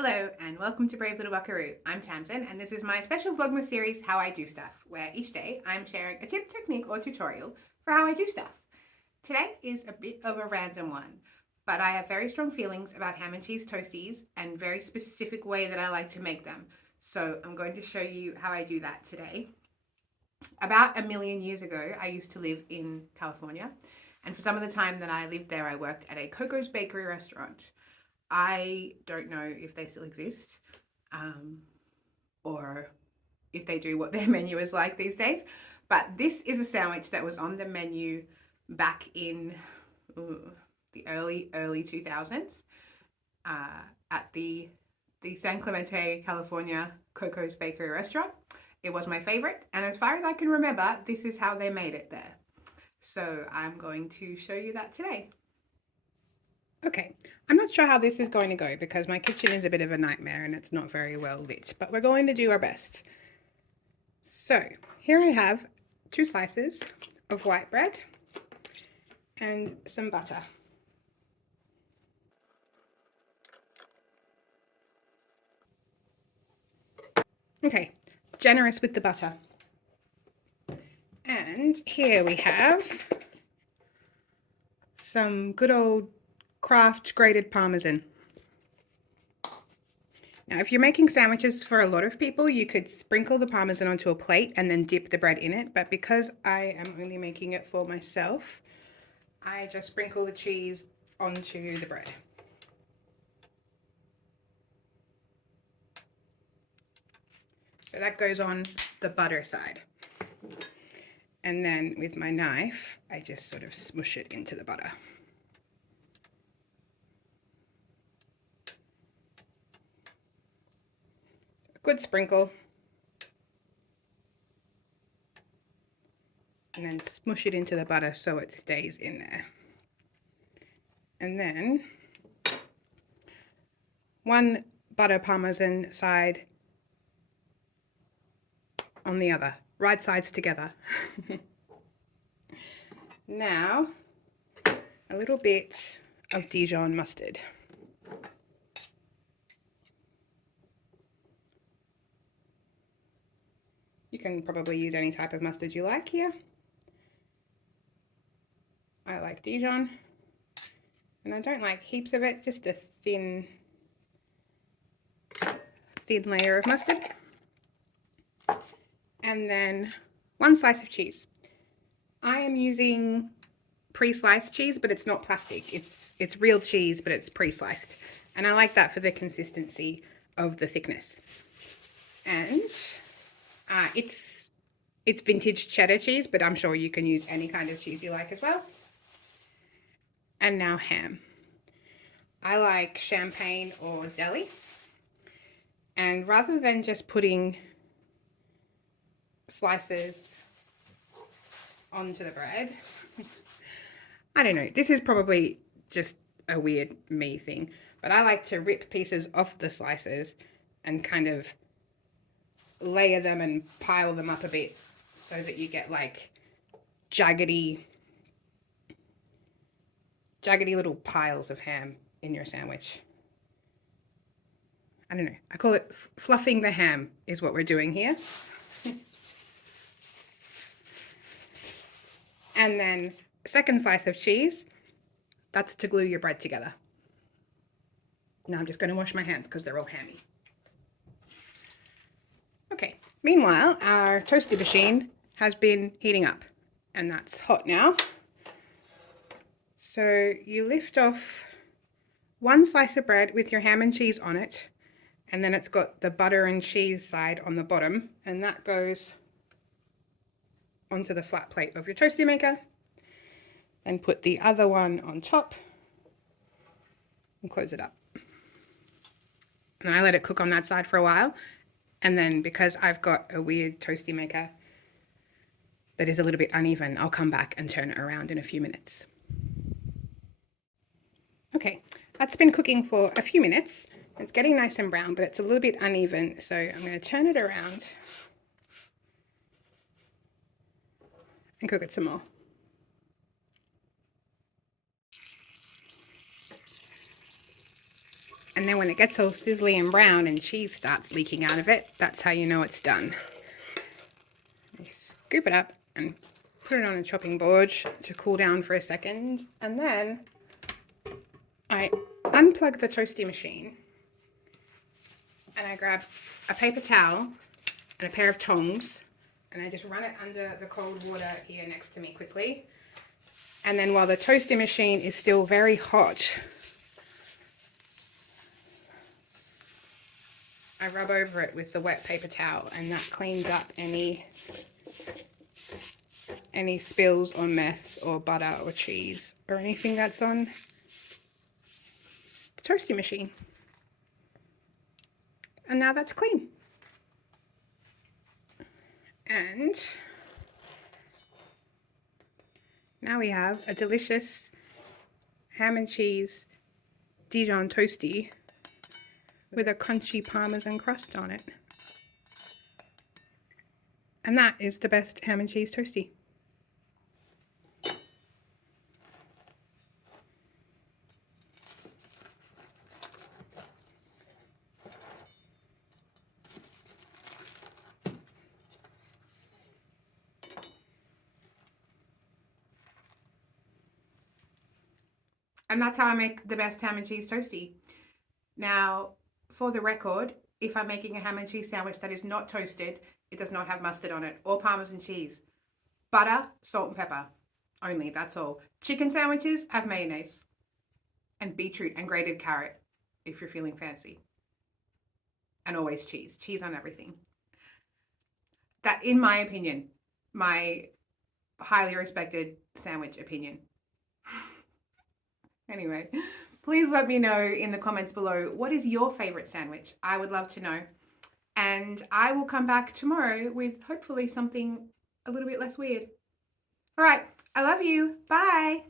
Hello and welcome to Brave Little Buckaroo. I'm Tamsin and this is my special Vlogmas series, How I Do Stuff, where each day I'm sharing a tip, technique or tutorial for how I do stuff. Today is a bit of a random one, but I have very strong feelings about ham and cheese toasties and very specific way that I like to make them. So I'm going to show you how I do that today. About a million years ago, I used to live in California, and for some of the time that I lived there, I worked at a Coco's bakery restaurant. I don't know if they still exist or if they do, what their menu is like these days. But this is a sandwich that was on the menu back in the early 2000s at the San Clemente, California Coco's Bakery restaurant. It was my favorite, and as far as I can remember, this is how they made it there. So I'm going to show you that today. Okay, I'm not sure how this is going to go because my kitchen is a bit of a nightmare and it's not very well lit, but we're going to do our best. So here I have 2 slices of white bread and some butter. Okay, generous with the butter. And here we have some good old Kraft grated Parmesan. Now, if you're making sandwiches for a lot of people, you could sprinkle the Parmesan onto a plate and then dip the bread in it. But because I am only making it for myself, I just sprinkle the cheese onto the bread. So that goes on the butter side. And then with my knife, I just sort of smush it into the butter. Good sprinkle, and then smush it into the butter so it stays in there. And then 1 butter Parmesan side on the other, right sides together. Now a little bit of Dijon mustard. You can probably use any type of mustard you like here. I like Dijon, and I don't like heaps of it, just a thin layer of mustard. And then 1 slice of cheese. I am using pre-sliced cheese, but it's not plastic. It's real cheese, but it's pre-sliced. And I like that for the consistency of the thickness. And it's vintage cheddar cheese, but I'm sure you can use any kind of cheese you like as well. And now ham. I like champagne or deli. And rather than just putting slices onto the bread, I don't know, this is probably just a weird me thing, but I like to rip pieces off the slices and kind of layer them and pile them up a bit so that you get like jaggedy little piles of ham in your sandwich. I don't know, I call it fluffing the ham is what we're doing here. And then 2nd slice of cheese, that's to glue your bread together. Now I'm just going to wash my hands because they're all hammy. Okay, meanwhile, our toaster machine has been heating up, and that's hot now. So you lift off 1 slice of bread with your ham and cheese on it, and then it's got the butter and cheese side on the bottom, and that goes onto the flat plate of your toasty maker. Then put the other one on top and close it up. And I let it cook on that side for a while. And then because I've got a weird toasty maker that is a little bit uneven, I'll come back and turn it around in a few minutes. Okay, that's been cooking for a few minutes. It's getting nice and brown, but it's a little bit uneven. So I'm going to turn it around and cook it some more. And then when it gets all sizzly and brown and cheese starts leaking out of it, that's how you know it's done. You scoop it up and put it on a chopping board to cool down for a second. And then I unplug the toasty machine and I grab a paper towel and a pair of tongs and I just run it under the cold water here next to me quickly. And then while the toasty machine is still very hot, I rub over it with the wet paper towel, and that cleans up any spills or mess or butter or cheese or anything that's on the toasty machine. And now that's clean. And now we have a delicious ham and cheese Dijon toastie with a crunchy parmesan crust on it. And that is the best ham and cheese toastie. And that's how I make the best ham and cheese toastie. Now, for the record, if I'm making a ham and cheese sandwich that is not toasted, it does not have mustard on it or parmesan cheese. Butter, salt and pepper only, that's all. Chicken sandwiches have mayonnaise and beetroot and grated carrot if you're feeling fancy. And always cheese. Cheese on everything. That, in my opinion, my highly respected sandwich opinion. Anyway, please let me know in the comments below, what is your favorite sandwich? I would love to know. And I will come back tomorrow with hopefully something a little bit less weird. All right, I love you. Bye.